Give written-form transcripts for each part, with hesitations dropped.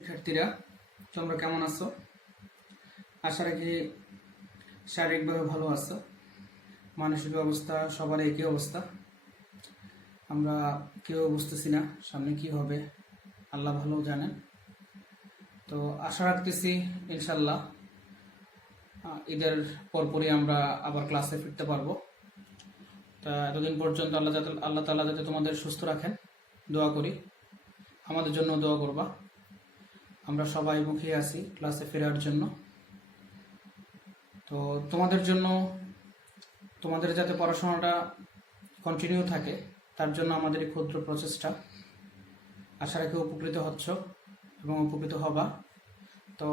শিক্ষার্থীরা তোমরা কেমন আছো? আশা রাখি শারীরিকভাবে ভালো আছো। মানসিক অবস্থা সবার একই অবস্থা। আমরা কেউ বুঝতেছি না সামনে কি হবে, আল্লাহ ভালো জানেন। তো আশা রাখতেছি ইনশাল্লাহ ঈদের পরপরই আমরা আবার ক্লাসে ফিরতে পারবো। তা এতদিন পর্যন্ত আল্লাহ তাআলা যাতে তোমাদের সুস্থ রাখেন দোয়া করি, আমাদের জন্য দোয়া করবা। আমরা সবাই মুখিয়ে আছি ক্লাসে ফেরার জন্য। তো তোমাদের জন্য, তোমাদের যাতে পড়াশোনাটা কন্টিনিউ থাকে তার জন্য আমাদের এই ক্ষুদ্র প্রচেষ্টা। আশা রাখি উপকৃত হচ্ছ এবং উপকৃত হবা। তো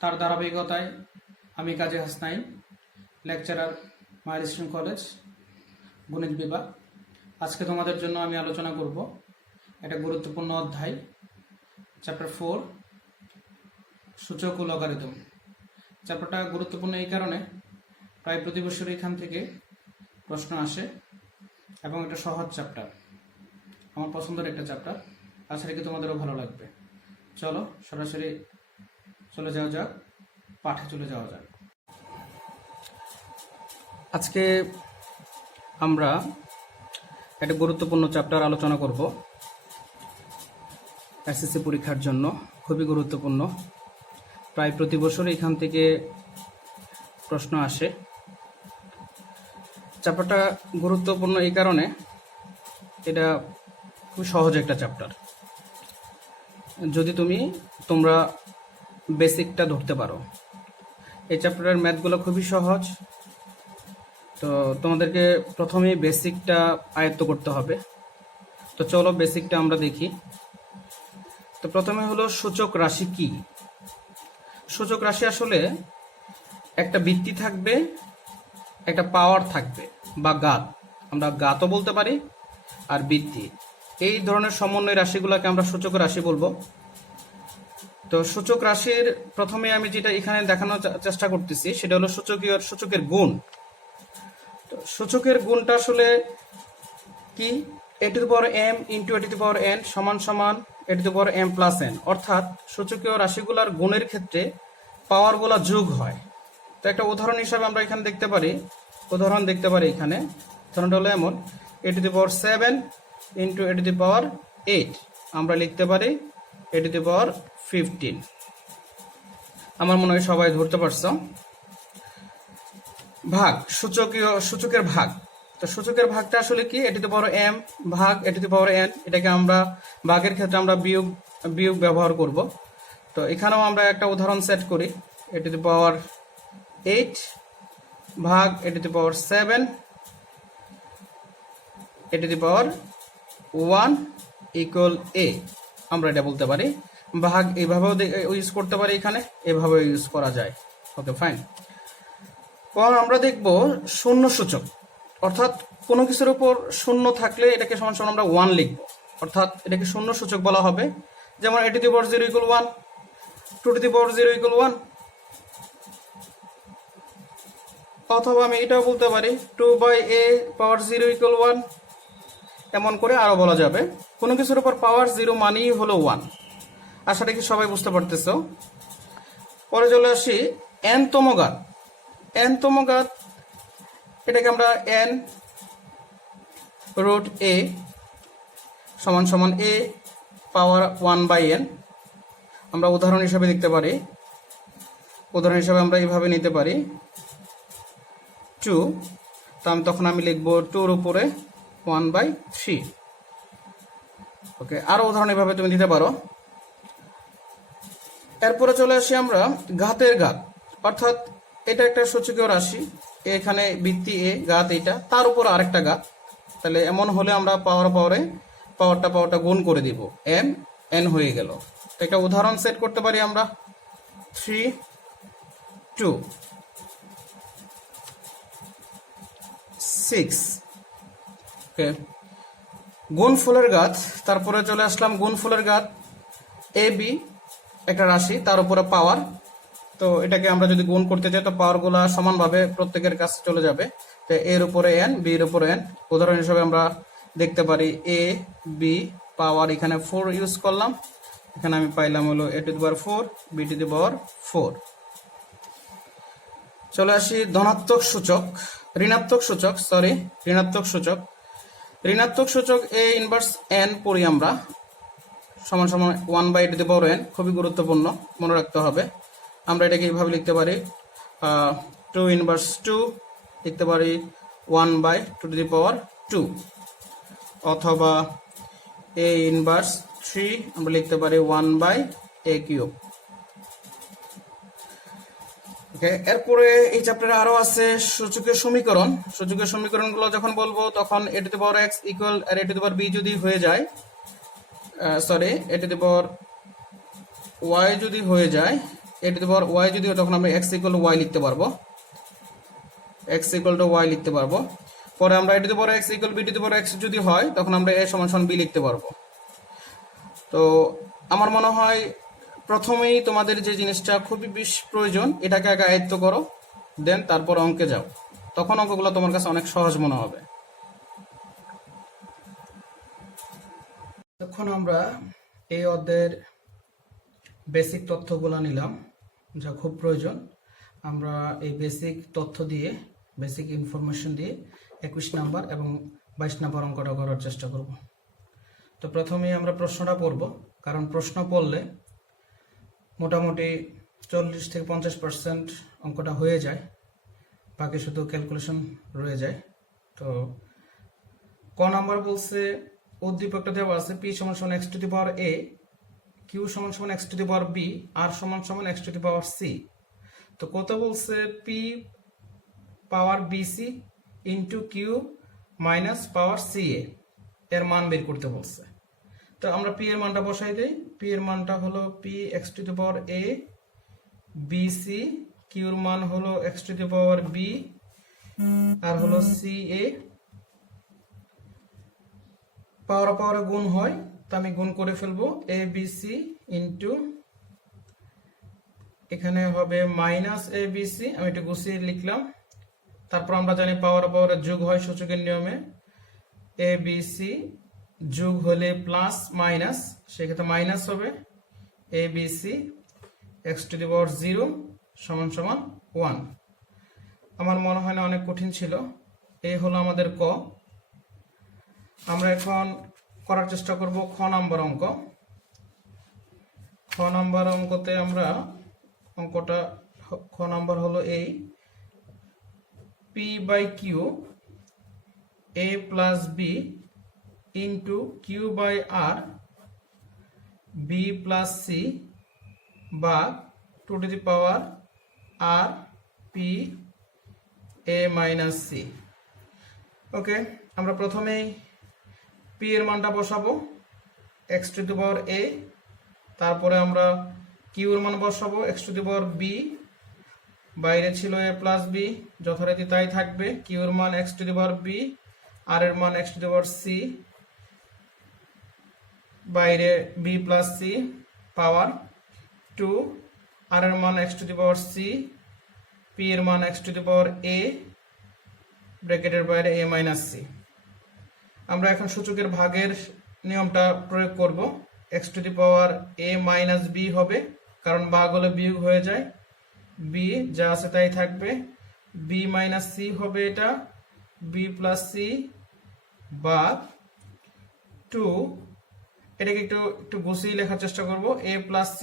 তার ধারাবাহিকতায় আমি কাজী হাসনাইন, লেকচারার মাইলস্টোন কলেজ, গণিত বিভাগ। আজকে তোমাদের জন্য আমি আলোচনা করব একটা গুরুত্বপূর্ণ অধ্যায়, চ্যাপ্টার 4, সূচক ও লগারিদম। চ্যাপ্টারটা গুরুত্বপূর্ণ এই কারণে প্রায় প্রতি বছর এখান থেকে প্রশ্ন আসে এবং এটা সহজ চ্যাপ্টার, আমার পছন্দের একটা চ্যাপ্টার। আশা রাখি তোমাদেরও ভালো লাগবে। চলো সরাসরি চলে যাওয়া যাক, পাঠে চলে যাওয়া যাক। আজকে আমরা একটা গুরুত্বপূর্ণ চ্যাপ্টার আলোচনা করব, এসএসসি পরীক্ষার জন্য খুবই গুরুত্বপূর্ণ। প্রায় প্রতি বছর এখান থেকে প্রশ্ন আসে। চ্যাপ্টারটা গুরুত্বপূর্ণ এই কারণে এটা খুব সহজ একটা চ্যাপ্টার। যদি তোমরা বেসিকটা ধরতে পারো, এই চ্যাপ্টারের ম্যাথগুলো খুবই সহজ। তো তোমাদেরকে প্রথমেই বেসিকটা আয়ত্ত করতে হবে। তো চলো বেসিকটা আমরা দেখি। তো প্রথমে হলো সূচক রাশি কি। সূচক রাশি আসলে একটা বৃত্তি থাকবে, একটা পাওয়ার থাকবে বা ঘাত, আমরা ঘাতও বলতে পারি আর বৃত্তি, এই ধরনের সমন্বয় রাশিগুলোকে আমরা সূচক রাশি বলবো। তো সূচক রাশির প্রথমে আমি যেটা এখানে দেখানোর চেষ্টা করতেছি সেটা হলো সূচকের গুণ। তো সূচকের গুণটা আসলে কি, a⁴m ইন্টু a⁴n সমান সমান a⁴m প্লাস n, অর্থাৎ সূচকীয় রাশিগুলোর গুণের ক্ষেত্রে পাওয়ারগুলো যোগ হয়। তো একটা উদাহরণ হিসাবে আমরা এখানে দেখতে পারি, এখানে উদাহরণটা হলো এমন, a⁴7 ইন্টু a⁴8 আমরা লিখতে পারি a⁵15। আমার মনে হয় সবাই ধরতে পারছো। ভাগ, সূচকের ভাগ। তো সূচকের ভাগটা আসলে কি, a⁴m ভাগ a⁴n, এটাকে আমরা ভাগের ক্ষেত্রে আমরা বিয়োগ ব্যবহার করব। তো এখানেও আমরা একটা উদাহরণ সেট করি, a⁴8 ভাগ a⁴7 a⁴1 ইকুয়াল a, আমরা এটা বলতে পারি। ভাগ এইভাবেও ইউজ করতে পারি, এখানে এভাবেও ইউজ করা যায়। Okay fine. পর আমরা দেখব শূন্য সূচক, অর্থাৎ কোনো কিছুর উপর শূন্য থাকলে এটাকে সমান সমান আমরা 1 লিখব, অর্থাৎ এটাকে শূন্য সূচক বলা হবে। যেমন a⁴0 ইকুয়াল 1, 2⁴0 ইকুয়াল 1, অথবা আমি এটাও বলতে পারি 2/a⁴0 ইকুয়াল 1। এমন করে আরো বলা যাবে। কোনো কিছুর উপর পাওয়ার 0 মানেই হলো 1। আশা রাখি সবাই বুঝতে পারতেছো। পরে চলে আসি n-তম ঘাত। n-তম ঘাত, এটাকে আমরা n√a সমান সমান a পাওয়ার 1/n আমরা উদাহরণ হিসাবে লিখতে পারি। উদাহরণ হিসাবে আমরা এইভাবে নিতে পারি 2, তখন আমি লিখব 2-র উপরে 1/3। ওকে, আরো উদাহরণ এভাবে তুমি দিতে পারো। এরপরে চলে আসি আমরা ঘাতের ঘাত, অর্থাৎ এটা একটা সূচকীয় রাশি, এখানে বৃত্তি a, ঘাত এটা, তার উপর আরেকটা ঘাত। তাহলে এমন হলে আমরা পাওয়ারটা গুণ করে দিব, n হয়ে গেল। তো একটা উদাহরণ সেট করতে পারি আমরা 3, 2, 6। ওকে, গুণফলের ঘাত। তারপরে চলে আসলাম গুণফলের ঘাত, ab একটা রাশি, তার উপরে পাওয়ার। তো এটাকে আমরা যদি গুণ করতে চাই তো পাওয়ারগুলা সমানভাবে প্রত্যেকের কাছে চলে যাবে। তো এর উপরে n, b এর উপরে n। উদাহরণ হিসেবে আমরা দেখতে পারি a b পাওয়ার এখানে 4 ইউজ করলাম, এখানে আমি পাইলাম হলো a to the power 4 b to the power 4। চলে আসি ধনাত্মক সূচক, ঋণাত্মক সূচক ঋণাত্মক সূচক a ইনভার্স n পড়ি আমরা সমান সমান 1 by to the power n। খুবই গুরুত্বপূর্ণ, মনে রাখতে হবে। আমরা এটাকে এইভাবে লিখতে পারি 2 ইনভার্স 2, লিখতে পারি 1 বাই টু দি পাওয়ার 2, অথবা a ইনভার্স 3 আমরা লিখতে পারি 1 বাই a কিউব। ওকে, এরপরে এই চ্যাপ্টারে আরো আছে সূচকের সমীকরণ। সূচকের সমীকরণগুলো যখন বলবো তখন a to the power x equal আর a to the power b যদি হয়ে যায়, a to the power y যদি হয়ে যায়, a to the power y যদি হয়, তখন আমরা x ইকুয়াল টু y লিখতে পারবো, পরে আমরা a to the power x equal b to the power x যদি হয়, তখন আমরা a সমান সমান b লিখতে পারবো। তো আমার মনে হয় প্রথমেই তোমাদের যে জিনিসটা খুবই বেশ প্রয়োজন, এটাকে আগে আয়ত্ত করো, দেন তারপর অঙ্কে যাও, তখন অঙ্কগুলো তোমার কাছে অনেক সহজ মনে হবে। তখন আমরা এই অধ্যায়ের বেসিক তথ্যগুলো নিলাম, যা খুব প্রয়োজন। আমরা এই বেসিক তথ্য দিয়ে, বেসিক ইনফরমেশন দিয়ে 21 নাম্বার এবং 22 নাম্বার অঙ্কটা করার চেষ্টা করব। তো প্রথমেই আমরা প্রশ্নটা পড়ব, কারণ প্রশ্ন পড়লে মোটামুটি 40 থেকে 50% অঙ্কটা হয়ে যায়, বাকি শুধু ক্যালকুলেশন রয়ে যায়। তো ক নাম্বার বলছে উদ্দীপকটা দেওয়া আছে p সমান সমান x to the power a, q সমান সমান x to the power b, r সমান সমান x to the power c। তো কত বলছে p পাওয়ার bc ইন্টু q মাইনাস পাওয়ার ca, এর মান বের করতে বলছে। তো আমরা p এর মানটা বসাই দেই। p এর মানটা হলো p x to the power a bc, q এর মান হলো x to the power b, আর হলো ca। পাওয়ারে গুণ হয়, তো আমি গুণ করে ফেলবো a b c ইন্টু, এখানে হবে মাইনাস a b c, আমি একটু গুছিয়ে লিখলাম। তারপর আমরা জানি পাওয়ারে যোগ হয় সূচকের নিয়মে, a b c যোগ হলে প্লাস মাইনাস, সেক্ষেত্রে মাইনাস হবে a b c x to the power 0 সমান সমান 1। আমার মনে হয় না অনেক কঠিন ছিল। এই হলো আমাদের ক। আমরা এখন করার চেষ্টা করব খ নাম্বার অঙ্ক। খ নাম্বার অঙ্কতে আমরা অঙ্কটা, খ নাম্বার হলো এই p by Q a plus b into Q by R b plus C বা to to the power R P A minus C. Okay, আমরা প্রথমেই p এর মানটা বসাবো x to the power a, তারপরে আমরা q এর মান বসাবো x to the power b, বাইরে ছিল a প্লাস b, যথারীতি তাই থাকবে। q এর মান x to the power b, r এর মান x to the power c, বাইরে b প্লাস c পাওয়ার 2, r এর মান x to the power c, p এর মান x to the power a, ব্র্যাকেটের বাইরে a মাইনাস c। আমরা এখন সূচকের ভাগের নিয়মটা প্রয়োগ করব। x to the power a minus b হবে, কারণ ভাগ হলে বিয়োগ হয়ে যায়, b যা আছে তাই থাকবে, b মাইনাস c হবে এটা, b প্লাস c বা 2, এটাকে একটু গুছিয়ে লেখার চেষ্টা করব, a প্লাস c,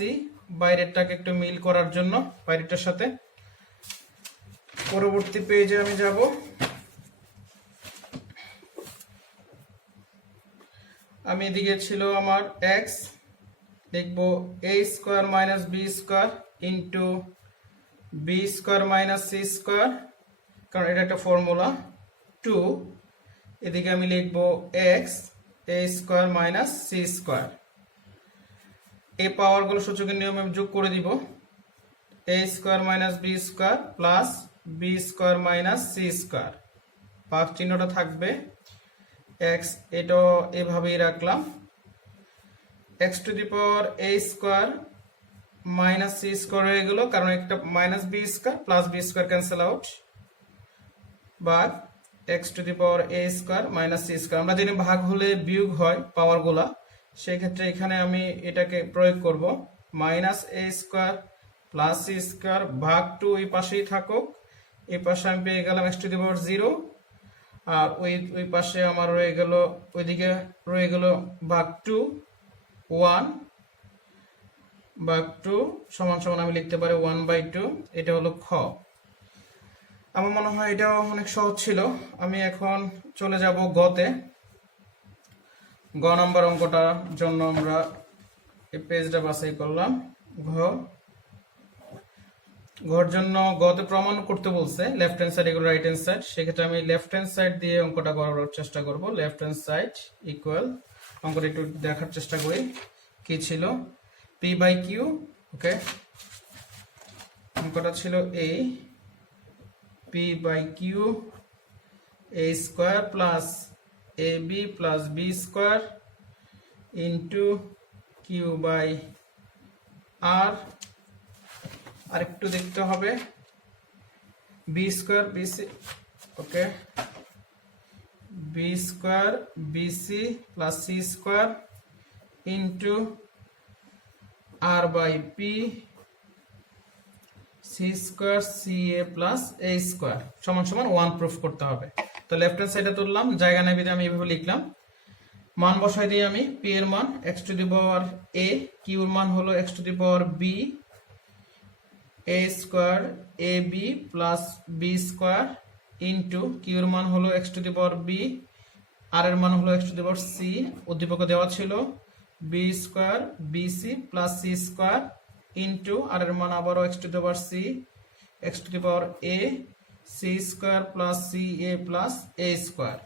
বাইরেরটাকে একটু মিল করার জন্য বাইরেরটার সাথে। পরবর্তী পেজে আমি যাব। আমি এদিকে ছিল আমার x, লিখব a square minus b square into b square minus c square, কারণ এটা একটা ফর্মুলা 2। এদিকে আমি লিখব x a square minus c square. এই পাওয়ারগুলো সূচকের নিয়মে যোগ করে দিব, a square minus b square plus b square minus c square, ভাগ চিহ্নটা থাকবে, x এটা এভাবেই রাখলাম, x to the power a square minus c square হয়ে গেল, কারণ একটা minus b square plus b square cancel out, ভাগ x to the power a square minus c square. আমরা জানি ভাগ হলে বিয়োগ হয় পাওয়ারগুলা, সেই ক্ষেত্রে এখানে আমি এটাকে প্রয়োগ করব, মাইনাস এ স্কোয়ার প্লাস সি স্কোয়ার ভাগ 2 এই পাশেই থাকুক, এই পাশে আমি পেয়ে গেলাম এক্স টু দি পাওয়ার 0, আর ওই পাশে আমার রয়ে গেল, ওইদিকে রয়ে গেল ভাগ 2 1 ভাগ 2 সমান সমান আমি লিখতে পারি 1/2। এটা হলো খ। আমার মনে হয় এটাও অনেক সহজ ছিল। আমি এখন চলে যাব গতে। গ নম্বর অঙ্কটার জন্য আমরা এই পেজটা বাছাই করলাম। ঘর জন্য গতে প্রমাণ করতে বলছে left hand side equal right hand side. সেক্ষেত্রে আমি লেফট হ্যান্ড সাইড দিয়ে অঙ্কটা করার চেষ্টা করব। লেফট হ্যান্ড সাইড ইকুয়াল, অঙ্কটা একটু দেখার চেষ্টা করি কি ছিল, পি বাই কিউ। ওকে, অঙ্কটা ছিল এই P by Q A square plus A B plus B square into Q by R. আরেকটু দেখতে হবে, B square B C, okay, B square BC plus C square into R by P C square C A plus A square সমান সমান 1 proof করতে হবে। তো left hand সাইডে তুললাম, জায়গা নেই বিধে আমি এইভাবে লিখলাম। মান বসাই দিই আমি, পি এর মান এক্স টু দি পাওয়ার এ, কিউর মান হলো X to the power B, A square A B plus B square into কিউর মান হলো X to the power B, R এর মান হলো X to the power C, উদ্দীপকে দেওয়া ছিল B square BC plus C square into R এর মান আবারও X to the power C, X to the power A, C square plus C A plus A square.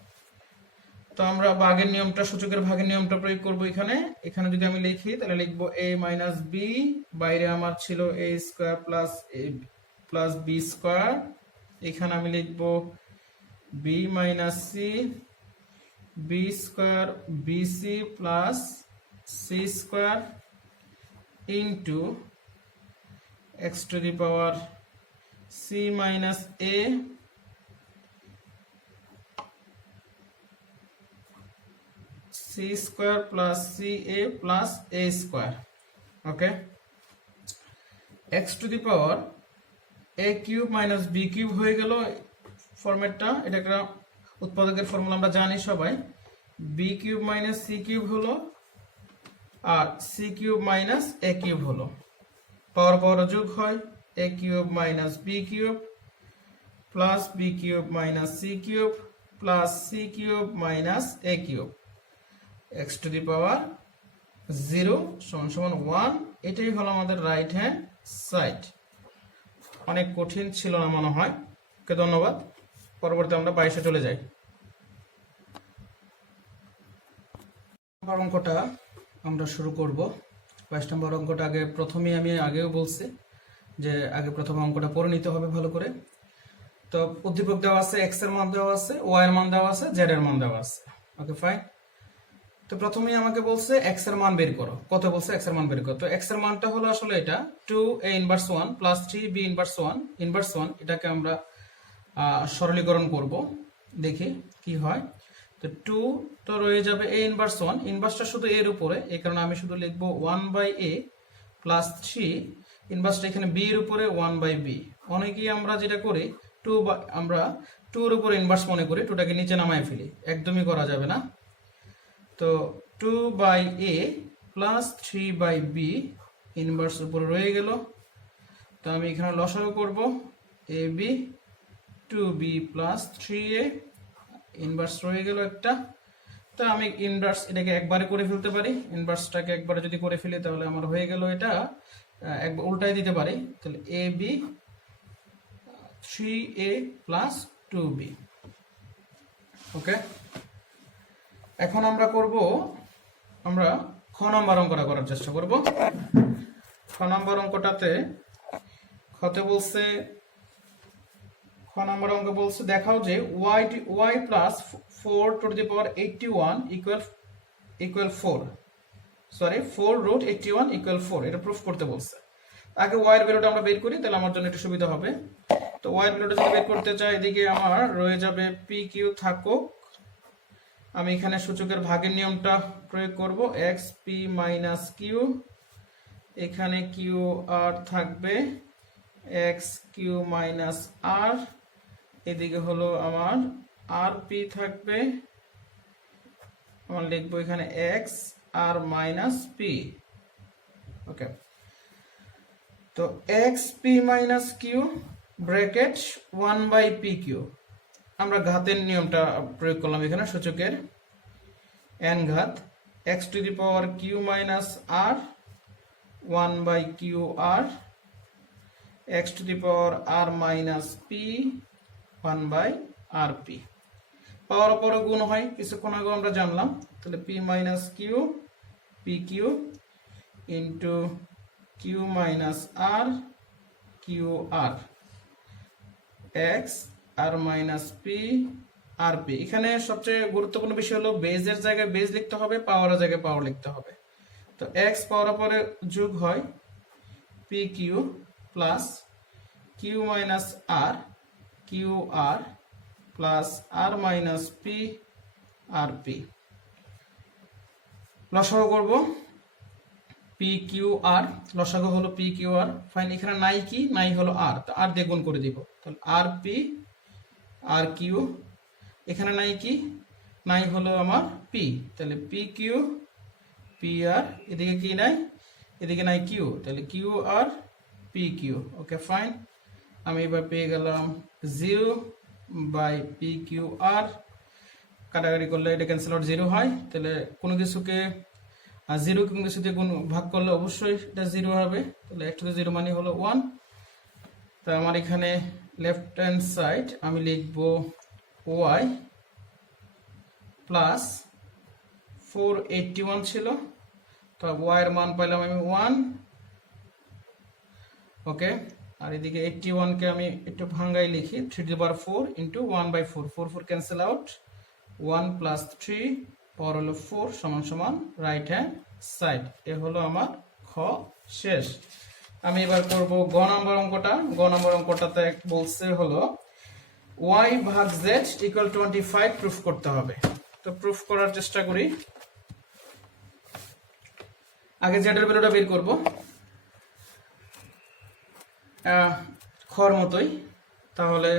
তো আমরা ভাগের নিয়মটা, সূচকের ভাগের নিয়মটা প্রয়োগ করব এখানে। এখানে যদি আমি লিখি তাহলে লিখবো a মাইনাস বি, বাইরে আমার ছিল a square plus A plus B square, এখানে আমি লিখবো b minus C, B square BC plus C square into X to the power C minus A C square plus C A plus A square. Okay, X to the power A cube minus B cube হয়ে গেল ফরম্যাটটা। এটা একটা উৎপাদকের formula আমরা জানি সবাই। B cube minus C cube হলো, আর C cube minus A cube হলো, পাওয়ার পাওয়ার যোগ হয়, A cube minus B cube plus B cube minus C cube plus C cube minus A cube, X to the power 0 সমান সমান 1। এটাই হলো আমাদের রাইট হ্যান্ড সাইড। অনেক কঠিন ছিল না মনে হয়। ওকে, ধন্যবাদ। পরবর্তী আমরা 22-এ চলে যাই। নম্বর অঙ্কটা আমরা শুরু করব। 22 নম্বর অঙ্কটা আগে প্রথমেই আমি আগেও বলছি যে আগে প্রথমে অঙ্কটা পড়ে নিতে হবে ভালো করে। তো উদ্দীপক দেওয়া আছে, এক্স এর মান দেওয়া আছে, ওয়াই এর মান দেওয়া আছে, জেড এর মান দেওয়া আছে। ওকে, ফাইন। তো প্রথমেই আমাকে বলছে এক্স এর মান বের করো। কত বলছে? এক্স এর মান বের করো। তো এক্স এর মানটা হলো আসলে এটা 2a inverse 1 plus 3b inverse 1 এটাকে আমরা সরলীকরণ করব, দেখি কি হয়। তো 2 তো রয়ে যাবে a ইনভার্স 1, ইনভার্সটা শুধু এর উপরে, এই কারণে আমি শুধু লিখবো 1/a প্লাস 3 ইনভার্সটা এখানে b এর উপরে 1/b। অনেকেই আমরা যেটা করি আমরা 2 এর উপরে ইনভার্স মনে করি, 2টাকে নিচে নামায় ফেলি, একদমই করা যাবে না। তো 2/a প্লাস 3/b ইনভার্স উপরে রয়ে গেল। তো আমি এখানে লসাগু করব, ab 2b plus 3a inverse রয়ে গেল একটা। তো আমি ইনভার্স এটাকে একবারে করে ফেলতে পারি, ইনভার্সটাকে একবারে যদি করে ফেলি তাহলে আমার হয়ে গেল এটা, একবার উল্টাই দিতে পারি, তাহলে ab 3a প্লাস 2b। ওকে, এখন আমরা করব, আমরা খ নম্বর অঙ্কটা করার চেষ্টা করব। খ নম্বর অঙ্কটাতে খতে বলছে, খ নম্বর অঙ্ক বলছে দেখাও যে y plus 4 to the power 81 equal 4, sorry 4 root 81 equal 4, এটা প্রুফ করতে বলছে। আগে y এর ভ্যালুটা আমরা বের করি, তাহলে আমার জন্য একটু সুবিধা হবে। তো y এর ভ্যালুটা যদি বের করতে চাই, এদিকে আমার রয়ে যাবে p q থাকুক আমি এখানে সূচকের ভাগের নিয়মটা প্রয়োগ করব, এক্স পি মাইনাস কিউ, এখানে কিউ আর থাকবে এক্স কিউ মাইনাস আর, এদিকে হলো আমার আর পি থাকবে, আমরা লিখবো এখানে X R minus P. Okay, তো X P minus Q bracket 1/পি কিউ, আমরা ঘাতের নিয়মটা প্রয়োগ করলাম এখানে, সূচকের n ঘাত x to the power Q minus R 1/কিউ R, x to the power R minus P 1/rp। Power পরে গুণ হয়, কিছুক্ষণ আগে আমরা জানলাম। তাহলে P minus Q P Q into Q minus R Q R, X R minus P R P. এখানে সবচেয়ে গুরুত্বপূর্ণ বিষয় হলো বেজের জায়গায় বেজ লিখতে হবে, পাওয়ারের জায়গায় পাওয়ার লিখতে হবে। তো এক্স পাওয়ার পরে যোগ হয় P Q plus Q minus R Q R plus R minus P R P. লসাগু করব পি কিউ আর, লসাগু হলো পি কিউ আর। ফাইন, এখানে নাই কি, নাই হলো আর, তো আর দিয়ে গুণ করে দিব। তাহলে আর পি আর কিউ, এখানে নাই কি, নাই হলো আমার পি, তাহলে পি কিউ পি আর, এদিকে কি নাই, এদিকে নাই কিউ, তাহলে Q R P Q. Okay fine, আমি এবার পেয়ে গেলাম 0/পি কিউ আর। কাটাকাটি করলে এটা ক্যান্সেল আউট 0 হয়, তাহলে কোনো কিছুকে 0 কোনো কিছু দিয়ে ভাগ করলে অবশ্যই এটা 0 হবে, তাহলে x টু দি 0 মানে হলো 1। তা আমার এখানে লেফট হ্যান্ড সাইড আমি লিখব y প্লাস 481 ছিল, তো y এর মান পাইলাম আমি 1। ওকে, আর এদিকে 81 কে আমি একটু ভাঙাই লিখি, 3 two the power 4 into 1/4, 4 4 cancel out, 1 plus 3 পাওয়ার হলো 4 সমান সমান রাইট হ্যান্ড সাইড। এ হলো আমার খ শেষ। আমি এবার করব গ নম্বর অঙ্কটা। গ নম্বর অঙ্কটাতে বলছে হলো y ভাগ z ইকুয়াল 25 প্রুফ করতে হবে। তো প্রুফ করার চেষ্টা করি। আগে z এর ভ্যালুটা বের করব, খর মতোই। তাহলে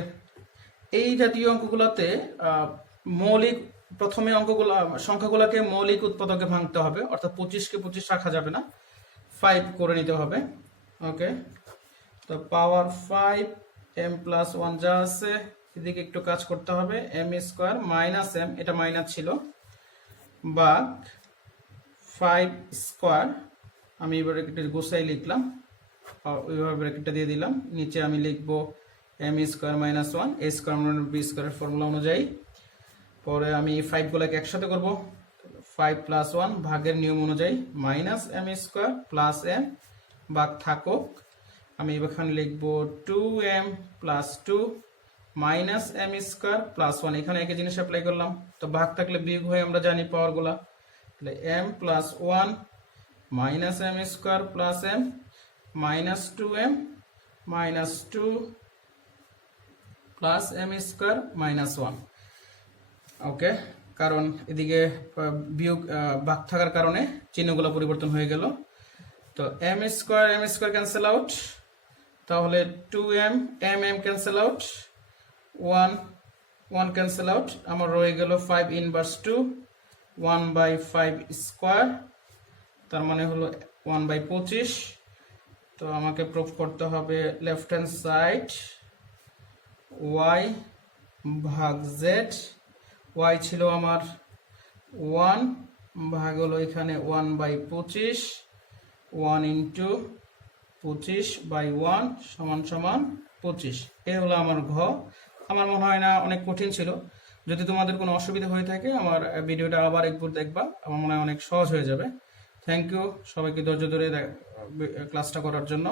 এই জাতীয় অঙ্কগুলোতে মৌলিক, প্রথমে অঙ্কগুলো সংখ্যাগুলোকে মৌলিক উৎপাদকে ভাঙতে হবে, অর্থাৎ 25 কে 25 রাখা যাবে না, 5 করে নিতে হবে। ওকে, তো পাওয়ার 5 m প্লাস 1 যা আছে এদিকে একটু কাজ করতে হবে, m স্কয়ার মাইনাস m, এটা মাইনাস ছিল, ভাগ 5 স্কয়ার, আমি এবার একটা গোসাই লিখলাম, ওইভাবে ব্র্যাকেটটা দিয়ে দিলাম। নিচে আমি লিখব m square minus 1, a square মানে b স্কয়ারের ফর্মুলা অনুযায়ী। পরে আমি 5 গুলোকে একসাথে করব, 5 প্লাস 1 ভাগের নিয়ম অনুযায়ী minus m square plus m, ভাগ থাকুক। আমি এখানে লিখব 2m plus 2 minus m square plus 1, এখানে একই জিনিস অ্যাপ্লাই করলাম। তো ভাগ থাকলে বিয়োগ হয়, আমরা জানি পাওয়ারগুলা, তাহলে m plus 1 minus m square plus m minus 2m minus 2 plus m square minus 1। ওকে, কারণ এদিকে বিয়োগ ভাগ থাকার কারণে চিহ্নগুলো পরিবর্তন হয়ে গেল। তো m স্কয়ার ক্যান্সেল আউট, তাহলে 2m m cancel out, 1 cancel out, আমার রয়ে গেল 5 ইনভার্স 2 1/5 স্কয়ার, তার মানে হলো 1/25। তো আমাকে প্রুফ করতে হবে লেফট হ্যান্ড সাইড y ভাগ z, y ছিল আমার 1, ভাগ হলো এখানে 1/25, 1 ইন্টু 25/1 সমান সমান 25। এ হলো আমার ঘ। আমার মনে হয় না অনেক কঠিন ছিল। যদি তোমাদের কোনো অসুবিধা হয়ে থাকে আমার ভিডিওটা আবার একবার দেখবা, আমার মনে হয় অনেক সহজ হয়ে যাবে। থ্যাংক ইউ সবাইকে ধৈর্য ধরে ক্লাসটা করার জন্য।